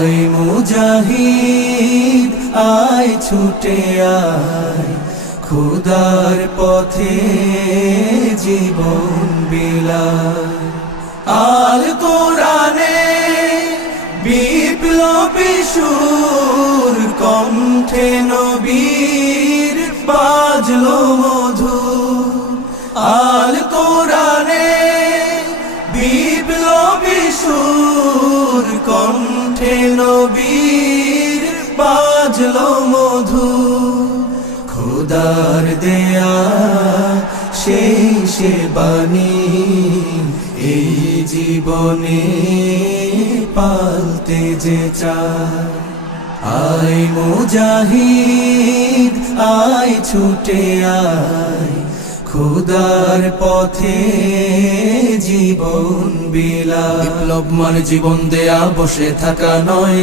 আয় মুজাহিদ, আয় ছুটে আয়। খুদার পথে জীবন বিলায়। আল কোরআনে বিপ্লবী সুর কণ্ঠে নবীর বাজলো মধু খোদার দেয়া সেই সে বাণী এই জীবনে পালতে যে চায়। আয় মুজাহিদ, আয় ছুটে আয়। খুদার পথে জীবন বিলা বিপ্লব মানে জীবন দেয়া, বসে থাকা নয়।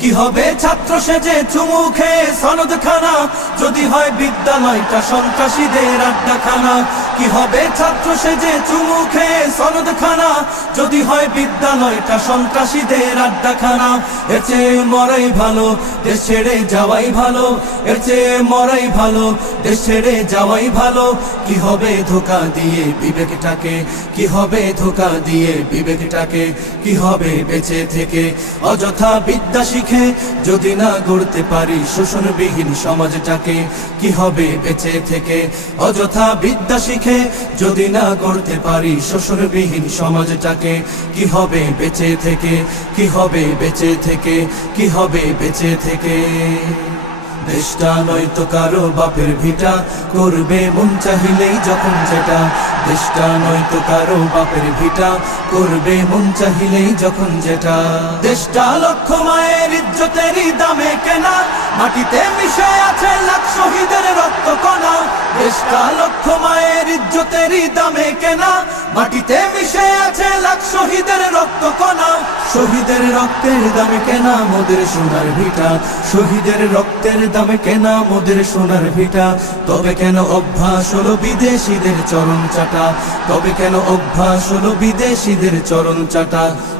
কি হবে? ছাত্র সেজে চুমু খেয়ে সনদ খানা যদি হয় বিদ্যালয়টা সন্ত্রাসীদের আড্ডাখানা। কি হবে? ছাত্র সেজে চুমু খেয়ে সনদ খানা যদি হয় বিদ্যালয়টা সন্ত্রাসীদের আড্ডাখানা। এর চেয়ে মরাই ভালো, দেশ ছেড়ে যাওয়াই ভালো। চেয়ে মরাই ভালো, দেশ ছেড়ে যাওয়াই ভালো। কি হবে ধোকা দিয়ে বিবেকটাকে? কি হবে ধোকা দিয়ে বিবেকটাকে? কি হবে বেঁচে থেকে? অযথা বিদ্যা শিখে যদি না গড়তে পারি শোষণবিহীন সমাজটাকে, কি হবে বেঁচে থেকে? অযথা বিদ্যা শিখে যদি না গড়তে পারি শোষণবিহীন সমাজটাকে, কি হবে বেঁচে থেকে? কি হবে বেঁচে থেকে? কি হবে বেঁচে থেকে? দেশটা নয়তো কারও বাপের ভিটা, করবে মন চাহিলেই যখন যেটা দেশটা নয়তো কারও বাপের ভিটা, করবে মন চাহিলেই যখন যেটা দেশটা লক্ষ মায়ের ইজ্জতেরই দামে কেনা? মাটিতে মিশে আছে লাখ শহীদের রক্ত কণা দেশটা লক্ষ মায়ের ইজ্জতেরই দামে কেনা। মাটিতে মিশে আছে লাখ শহীদের রক্ত কণা শহীদের রক্তের দামে কেনা মোদের সোনার ভিটা। শহীদের রক্তের দামে কেনা মোদের সোনার ভিটা। তবে কেন অভ্যাস হলো বিদেশিদের চরণ চাটা? তবে কেন অভ্যাস হলো বিদেশিদের চরণ চাটা?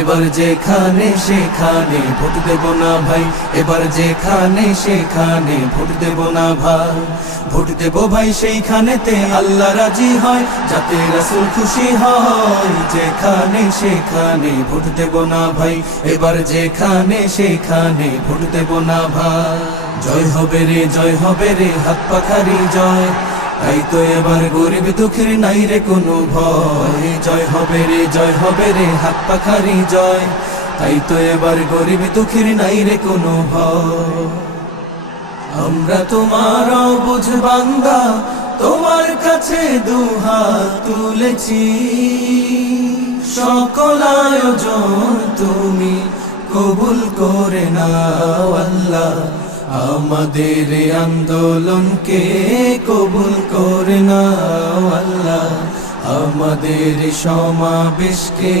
এবার যেখানে সেখানে ভোট দেব না ভাই, এবার যেখানে সেখানে ভোট দেব না ভাই। ভোট দেব ভাই সেইখানেতে আল্লাহ রাজি হয়, যাতে রাসুল খুশি হয়। যেখানে সেখানে ভোট দেব না ভাই, এবার যেখানে সেখানে ভোট দেব না ভাই। জয় হবে রে, জয় হবে রে, হাত পাখারি জয়। তাই তো এবার গরিব দুঃখের নাই রে কোনো ভয়। জয় হবে রে, জয় হবে রে, হাত পাখারি জয়। তাই তো এবার গরিব দুঃখের নাই রে কোনো ভয়। আমরা তোমার বুঝ বান্দা, তোমার কাছে দুহাত তুলেছি। সকল আয়োজন তুমি কবুল করে নাও আল্লাহ। আমাদের আন্দোলনকে কবুল করে আল্লাহ। আমাদের সমাবেশকে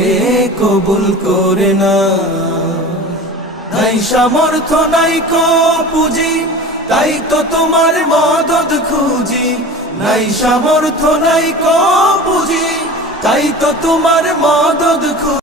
কবুল করে না নাই সামর্থ্য নাই কো পুঁজি, তাই তো তোমার মদত খুঁজি। নাই সামর্থ্য নাই কো পুঁজি, তাই তো তোমার মদত